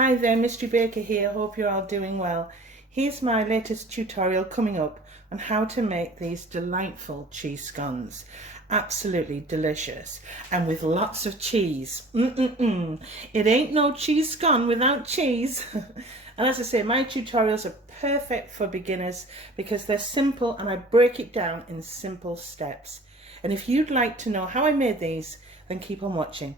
Hi there, Mystery Baker here. Hope you're all doing well. Here's my latest tutorial coming up on how to make these delightful cheese scones. Absolutely delicious and with lots of cheese. It ain't no cheese scone without cheese. And as I say, my tutorials are perfect for beginners because they're simple and I break it down in simple steps. And if you'd like to know how I made these, then keep on watching.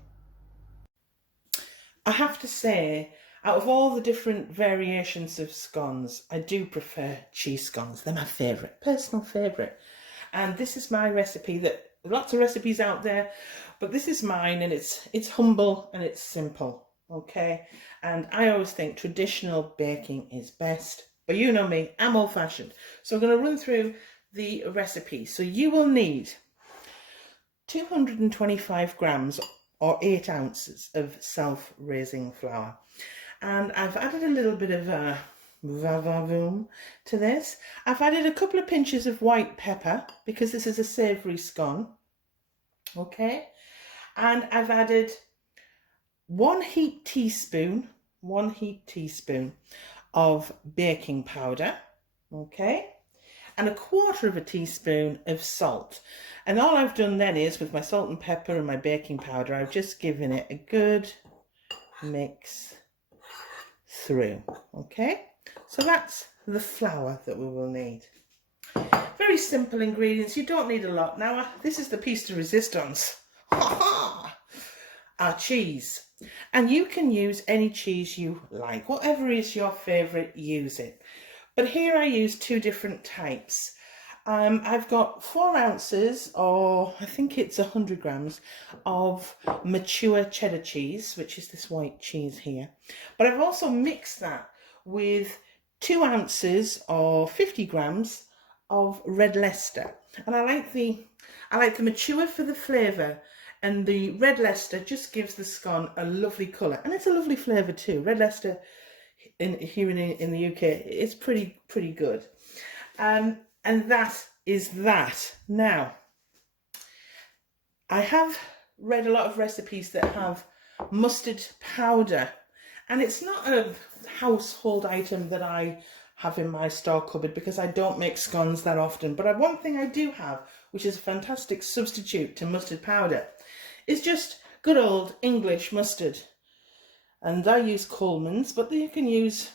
I have to say, out of all the different variations of scones, I do prefer cheese scones. They're my favourite, personal favourite. And this is my recipe. That lots of recipes out there, but this is mine, and it's humble and it's simple, okay? And I always think traditional baking is best, but you know me, I'm old-fashioned. So I'm going to run through the recipe. So you will need 225 grams or 8 ounces of self-raising flour. And I've added a little bit of va-va-voom to this. I've added a couple of pinches of white pepper because this is a savoury scone. Okay. And I've added one heaped teaspoon of baking powder. Okay. And a quarter of a teaspoon of salt. And all I've done then is, with my salt and pepper and my baking powder, I've just given it a good mix through. Okay, so that's the flour that we will need. Very simple ingredients, you don't need a lot. Now this is the piece de resistance. Our cheese. And you can use any cheese you like, whatever is your favourite, use it. But here I use two different types. I've got 4 ounces, or I think it's 100 grams, of mature cheddar cheese, which is this white cheese here. But I've also mixed that with 2 ounces or 50 grams of Red Leicester. And I like the mature for the flavour, and the Red Leicester just gives the scone a lovely colour. And it's a lovely flavour too. Red Leicester here in the UK, it's pretty good. And that is that. Now, I have read a lot of recipes that have mustard powder, and it's not a household item that I have in my store cupboard because I don't make scones that often. But one thing I do have, which is a fantastic substitute to mustard powder, is just good old English mustard. And I use Coleman's, but you can use,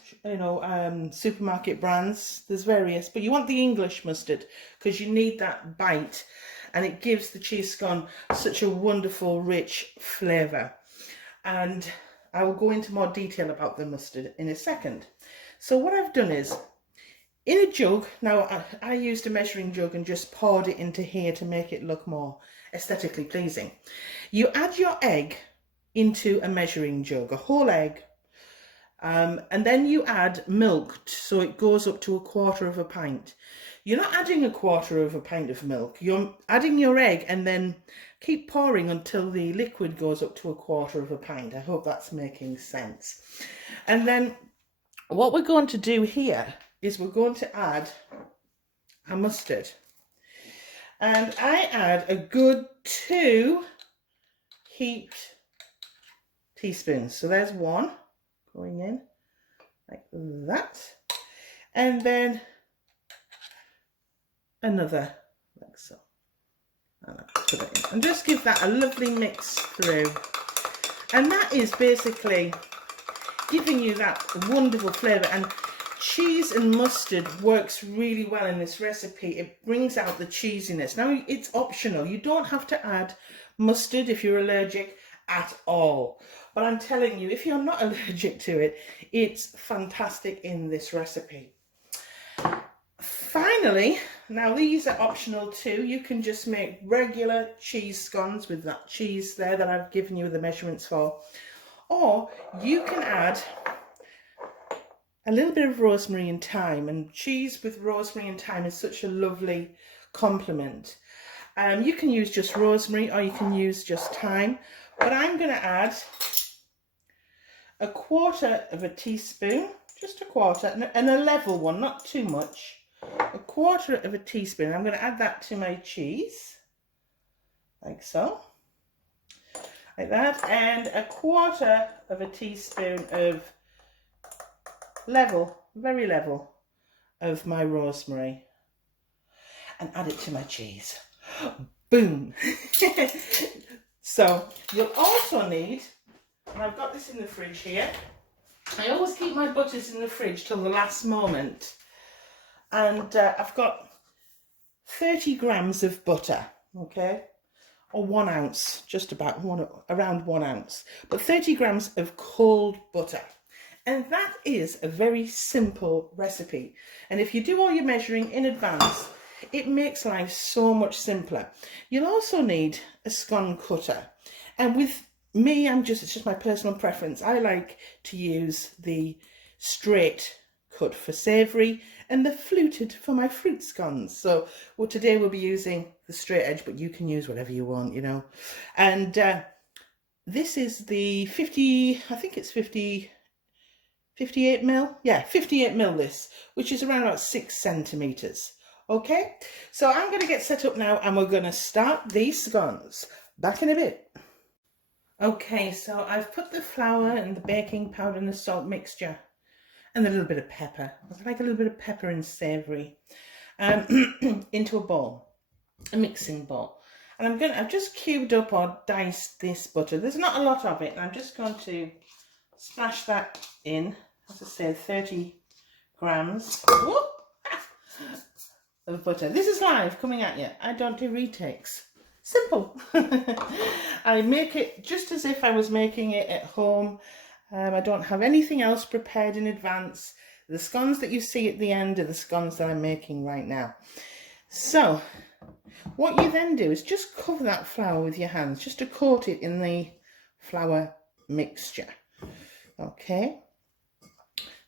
supermarket brands. There's various, but you want the English mustard because you need that bite, and it gives the cheese scone such a wonderful, rich flavour. And I will go into more detail about the mustard in a second. So what I've done is, in a jug, now I used a measuring jug and just poured it into here to make it look more aesthetically pleasing. You add your egg into a measuring jug, a whole egg, and then you add milk so it goes up to a quarter of a pint. You're not adding a quarter of a pint of milk, you're adding your egg and then keep pouring until the liquid goes up to a quarter of a pint. I hope that's making sense. And then what we're going to do here is we're going to add a mustard, and I add a good 2 heaped teaspoons. So there's 1 going in like that, and then another like so, and I put it in and just give that a lovely mix through. And that is basically giving you that wonderful flavour. And cheese and mustard works really well in this recipe. It brings out the cheesiness. Now it's optional, you don't have to add mustard if you're allergic at all, but I'm telling you, if you're not allergic to it, it's fantastic in this recipe. Finally, now these are optional too. You can just make regular cheese scones with that cheese there that I've given you the measurements for, or you can add a little bit of rosemary and thyme, and cheese with rosemary and thyme is such a lovely complement. You can use just rosemary or you can use just thyme, but I'm going to add a quarter of a teaspoon, just a quarter, and a level one, not too much. A quarter of a teaspoon. I'm going to add that to my cheese, like so, like that, and a quarter of a teaspoon of level, very level of my rosemary and add it to my cheese. Boom! So you'll also need, and I've got this in the fridge here, I always keep my butters in the fridge till the last moment, and I've got 30 grams of butter, okay, or 1 ounce, just about around 1 ounce, but 30 grams of cold butter. And that is a very simple recipe, and if you do all your measuring in advance, it makes life so much simpler. You'll also need a scone cutter, and with me, it's just my personal preference. I like to use the straight cut for savoury and the fluted for my fruit scones. So today we'll be using the straight edge, but you can use whatever you want, you know. And this is the 58 mil, yeah, 58 mil this, which is around about 6 centimetres. Okay, so I'm going to get set up now and we're going to start these scones. Back in a bit. Okay, so I've put the flour and the baking powder and the salt mixture and a little bit of pepper. I like a little bit of pepper and savoury into a bowl, a mixing bowl. And I've just cubed up or diced this butter. There's not a lot of it. And I'm just going to splash that in, as I said, 30 grams. Whoop! Of butter. This is live coming at you. I don't do retakes. Simple. I make it just as if I was making it at home. I don't have anything else prepared in advance. The scones that you see at the end are the scones that I'm making right now. So what you then do is just cover that flour with your hands, just to coat it in the flour mixture. Okay.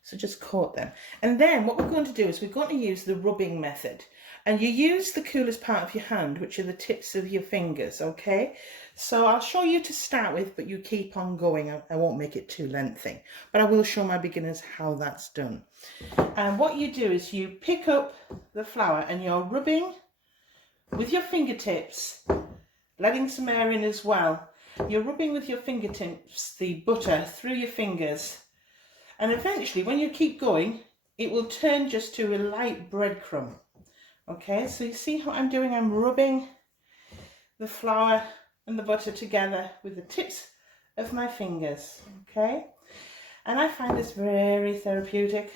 So just coat them. And then what we're going to do is we're going to use the rubbing method. And you use the coolest part of your hand, which are the tips of your fingers, okay? So I'll show you to start with, but you keep on going. I won't make it too lengthy, but I will show my beginners how that's done. And what you do is you pick up the flour and you're rubbing with your fingertips, letting some air in as well. You're rubbing with your fingertips the butter through your fingers. And eventually, when you keep going, it will turn just to a light breadcrumb. Okay, so you see how I'm doing? I'm rubbing the flour and the butter together with the tips of my fingers. Okay, and I find this very therapeutic.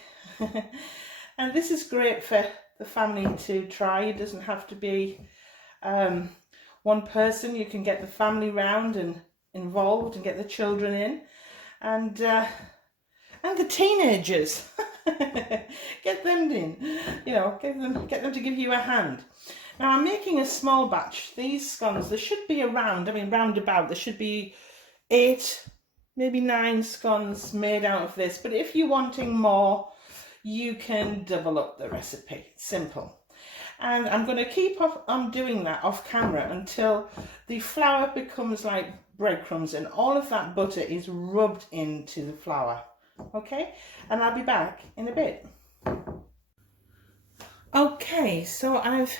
And this is great for the family to try. It doesn't have to be one person. You can get the family round and involved and get the children in. And the teenagers, get them in, you know, get them to give you a hand. Now I'm making a small batch. These scones, there should be around, roundabout, there should be 8, maybe 9 scones made out of this. But if you're wanting more, you can double up the recipe. Simple. And I'm going to keep on doing that off camera until the flour becomes like breadcrumbs and all of that butter is rubbed into the flour. Okay, and I'll be back in a bit. Okay, so I've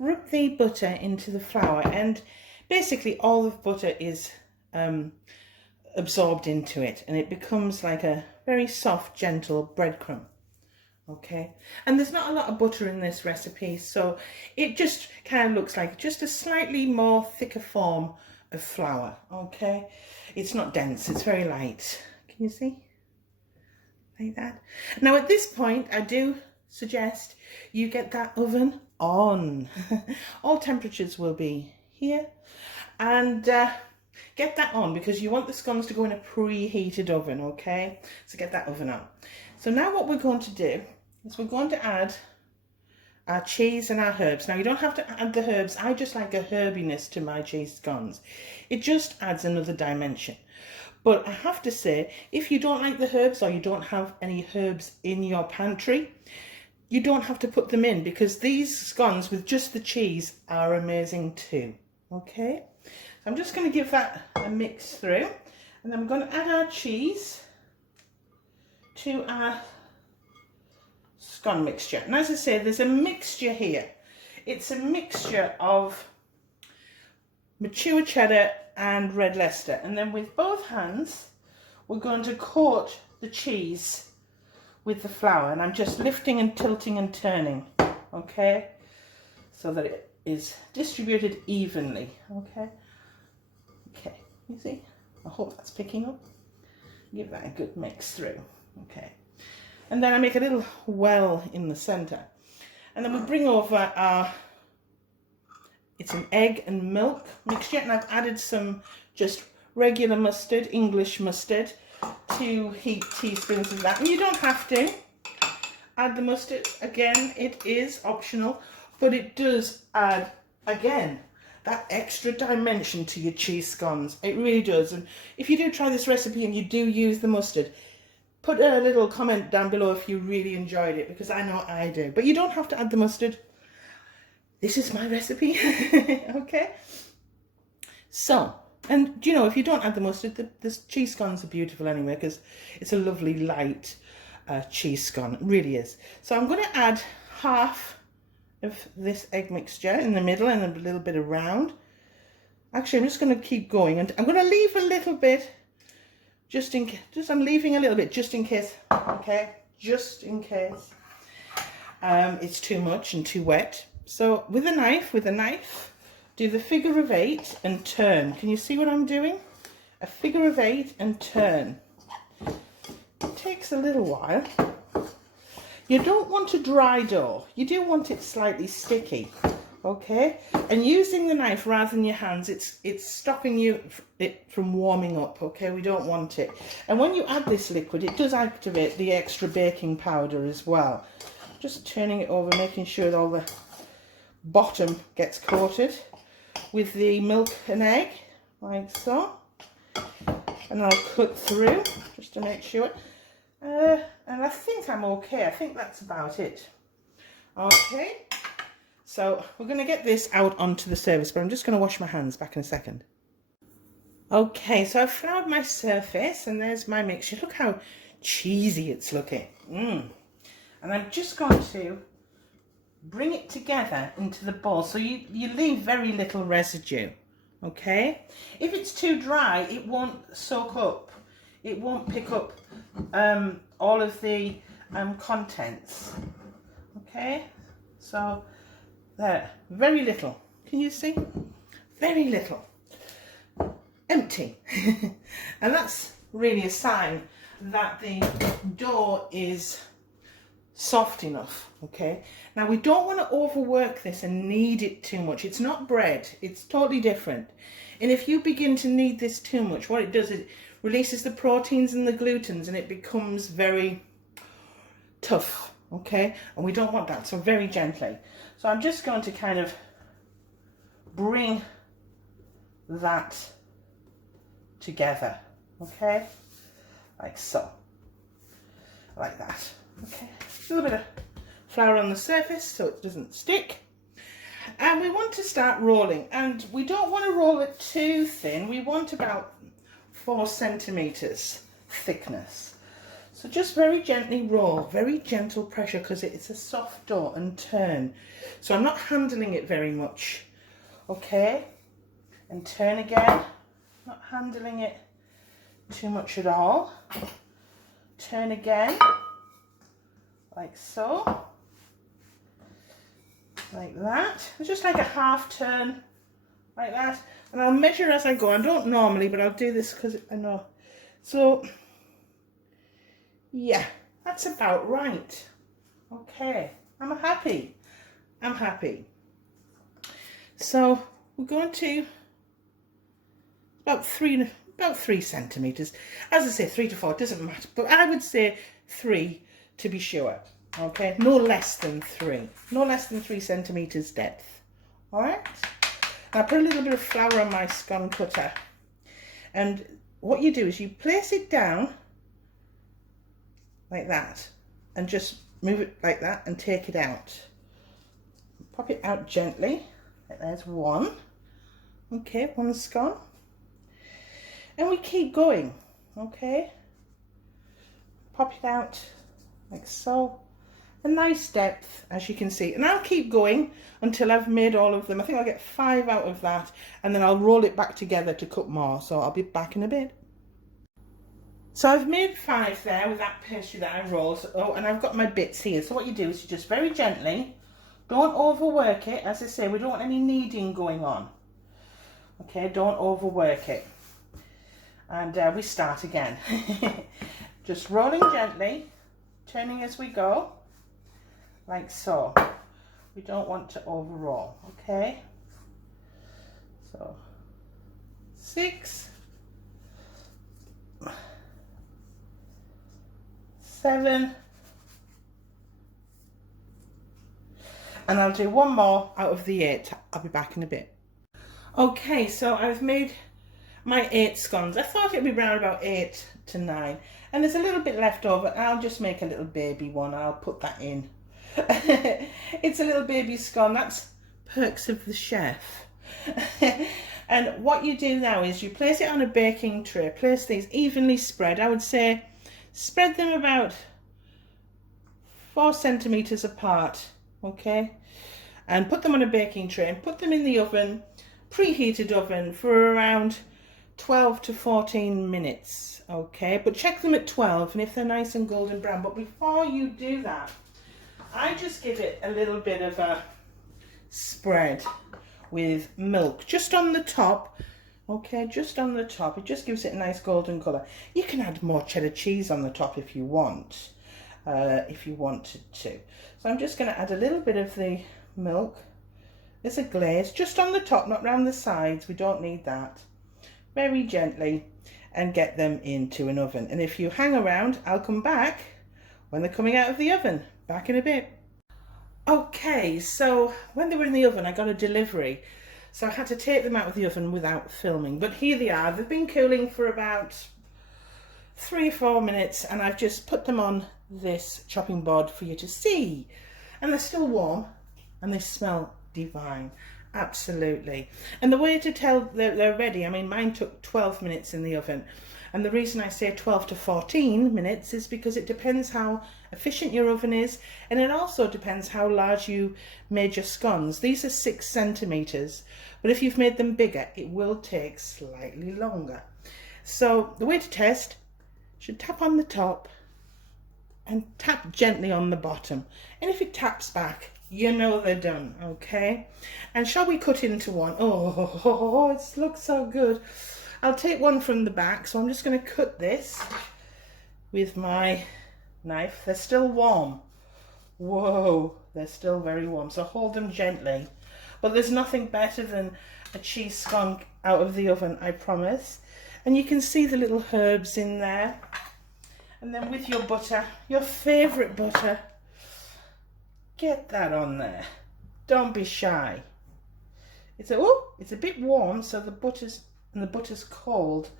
rubbed the butter into the flour and basically all the butter is absorbed into it and it becomes like a very soft, gentle breadcrumb. Okay, and there's not a lot of butter in this recipe, so it just kind of looks like just a slightly more thicker form of flour. Okay, it's not dense, it's very light. Can you see? Like that. Now at this point I do suggest you get that oven on. All temperatures will be here, and get that on because you want the scones to go in a preheated oven. Okay, so get that oven on. So now what we're going to do is we're going to add our cheese and our herbs. Now you don't have to add the herbs. I just like a herbiness to my cheese scones. It just adds another dimension. But I have to say, if you don't like the herbs or you don't have any herbs in your pantry, you don't have to put them in because these scones with just the cheese are amazing too. Okay, so I'm just going to give that a mix through and then I'm going to add our cheese to our scone mixture. And as I say, there's a mixture here. It's a mixture of mature cheddar and Red Leicester, and then with both hands we're going to coat the cheese with the flour, and I'm just lifting and tilting and turning, okay, so that it is distributed evenly, okay. Okay, you see, I hope that's picking up. Give that a good mix through, okay. And then I make a little well in the center, and then we bring over our, it's an egg and milk mixture, and I've added some just regular mustard, English mustard, 2 heaped teaspoons of that. And you don't have to add the mustard, again, it is optional, but it does add, again, that extra dimension to your cheese scones. It really does. And if you do try this recipe and you do use the mustard, put a little comment down below if you really enjoyed it, because I know I do. But you don't have to add the mustard. This is my recipe, okay? So, and do you know, if you don't add the mustard, the cheese scones are beautiful anyway, because it's a lovely light cheese scone. It really is. So I'm going to add half of this egg mixture in the middle and a little bit around. Actually, I'm just going to keep going, and I'm going to leave a little bit just in case. I'm leaving a little bit just in case, okay? Just in case it's too much and too wet. So with a knife, do the figure of 8 and turn. Can you see what I'm doing? A figure of 8 and turn. It takes a little while. You don't want a dry dough. You do want it slightly sticky, okay? And using the knife rather than your hands, it's stopping it from warming up, okay? We don't want it. And when you add this liquid, it does activate the extra baking powder as well. Just turning it over, making sure that all the bottom gets coated with the milk and egg, like so. And I'll cut through just to make sure. And I think I'm okay. I think that's about it. Okay, so we're going to get this out onto the surface, but I'm just going to wash my hands back in a second. Okay, so I've floured my surface, and there's my mixture. Look how cheesy it's looking. And I'm just going to bring it together into the bowl, so you leave very little residue, okay? If it's too dry, it won't soak up. It won't pick up all of the contents, okay? So there, very little. Can you see? Very little. Empty. And that's really a sign that the dough is soft enough, okay? Now we don't want to overwork this and knead it too much. It's not bread, it's totally different. And if you begin to knead this too much, what it does is it releases the proteins and the glutens, and it becomes very tough, okay? And we don't want that, so very gently. So I'm just going to kind of bring that together, okay? Like so, like that, okay? A little bit of flour on the surface so it doesn't stick. And we want to start rolling, and we don't want to roll it too thin. We want about 4 centimeters thickness. So just very gently roll, very gentle pressure, because it's a soft dough, and turn. So I'm not handling it very much, okay? And turn again, not handling it too much at all. Turn again, like so, like that. It's just like a half turn, like that. And I'll measure as I go. I don't normally, but I'll do this because I know. So, yeah, that's about right. Okay, I'm happy. I'm happy. So we're going to about three centimeters. As I say, 3 to 4, doesn't matter. But I would say 3 to be sure. Okay, no less than 3. No less than 3 centimeters depth. All right. I put a little bit of flour on my scone cutter, and what you do is you place it down like that and just move it like that and take it out. Pop it out gently. There's one. Okay, one scone. And we keep going, okay? Pop it out like so. A nice depth, as you can see. And I'll keep going until I've made all of them. I think I'll get 5 out of that, and then I'll roll it back together to cook more. So I'll be back in a bit. So I've made 5 there with that pastry that I rolled. Oh, and I've got my bits here. So what you do is you just very gently, don't overwork it. As I say, we don't want any kneading going on. Okay, don't overwork it. And we start again. Just rolling gently, turning as we go, like so. We don't want to overroll, okay? So, 6, 7, and I'll do one more out of the 8. I'll be back in a bit. Okay, so I've made my 8 scones. I thought it'd be around about 8 to 9, and there's a little bit left over. I'll just make a little baby one. I'll put that in. It's a little baby scone. That's perks of the chef. And what you do now is you place it on a baking tray. Place these evenly spread. I would say spread them about 4 centimeters apart, okay? And put them on a baking tray and put them in the oven, preheated oven, for around 12 to 14 minutes, okay? But check them at 12, and if they're nice and golden brown. But before you do that, I just give it a little bit of a spread with milk just on the top, okay, just on the top. It just gives it a nice golden colour. You can add more cheddar cheese on the top if you want, if you wanted to. So I'm just going to add a little bit of the milk. There's a glaze just on the top, not round the sides. We don't need that. Very gently, and get them into an oven. And if you hang around, I'll come back when they're coming out of the oven. Back in a bit. Okay, so when they were in the oven, I got a delivery, so I had to take them out of the oven without filming. But here they are. They've been cooling for about 3 or 4 minutes, and I've just put them on this chopping board for you to see. And they're still warm, and they smell divine. Absolutely. And the way to tell they're ready, I mean, mine took 12 minutes in the oven. And the reason I say 12 to 14 minutes is because it depends how efficient your oven is, and it also depends how large you made your scones. These are 6 centimeters, but if you've made them bigger, it will take slightly longer. So the way to test, you should tap on the top and tap gently on the bottom. And if it taps back, you know they're done, okay? And shall we cut into one? Oh, it looks so good. I'll take one from the back, so I'm just going to cut this with my knife. They're still warm. Whoa, they're still very warm, so hold them gently. But there's nothing better than a cheese scone out of the oven, I promise. And you can see the little herbs in there. And then with your butter, your favourite butter, get that on there. Don't be shy. It's a bit warm, so the butter's cold,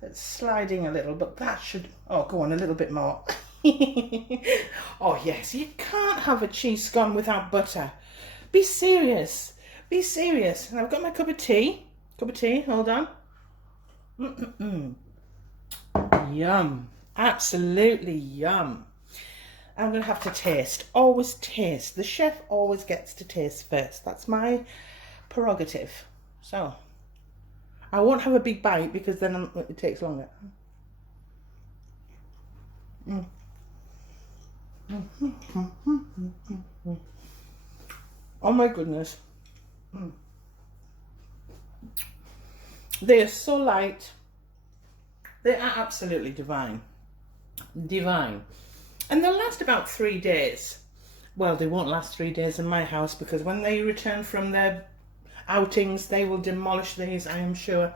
so it's sliding a little, but that should, oh, go on a little bit more. Oh yes, you can't have a cheese scone without butter. Be serious, be serious. And I've got my cup of tea, hold on. Yum, absolutely yum. I'm going to have to taste, always taste. The chef always gets to taste first. That's my prerogative. So I won't have a big bite because then it takes longer. Oh my goodness. They are so light. They are absolutely divine. Divine. And they'll last about 3 days. Well, they won't last 3 days in my house because when they return from their outings, they will demolish these, I am sure.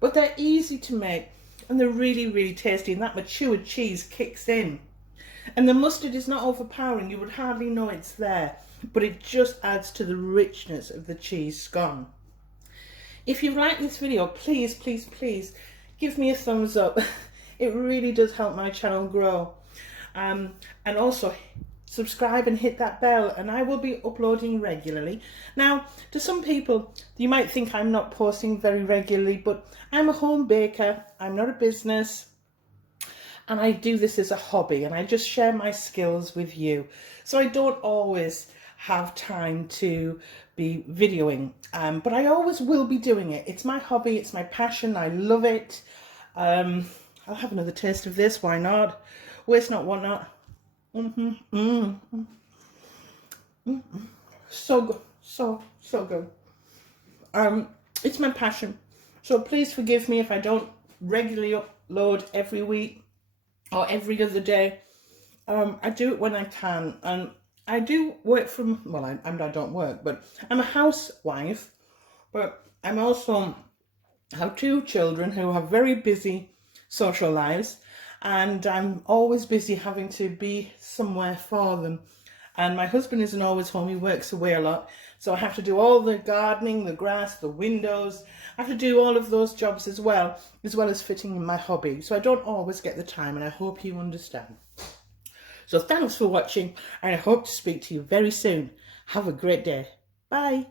But they're easy to make, and they're really, really tasty, and that matured cheese kicks in. And the mustard is not overpowering. You would hardly know it's there, but it just adds to the richness of the cheese scone. If you've liked this video, please, please, please give me a thumbs up. It really does help my channel grow. And also subscribe and hit that bell, and I will be uploading regularly. Now, to some people, you might think I'm not posting very regularly, but I'm a home baker. I'm not a business, and I do this as a hobby, and I just share my skills with you. So I don't always have time to be videoing, but I always will be doing it. It's my hobby, it's my passion, I love it. I'll have another taste of this. Why not? Waste not, want not. So good. So good. It's my passion. So please forgive me if I don't regularly upload every week or every other day. I do it when I can, and I do work from, well, I don't work, but I'm a housewife, but I'm also have 2 children who have very busy social lives, and I'm always busy having to be somewhere for them. And my husband isn't always home, he works away a lot, so I have to do all the gardening, the grass, the windows. I have to do all of those jobs as well as fitting in my hobby, so I don't always get the time, and I hope you understand. So thanks for watching, and I hope to speak to you very soon. Have a great day. Bye.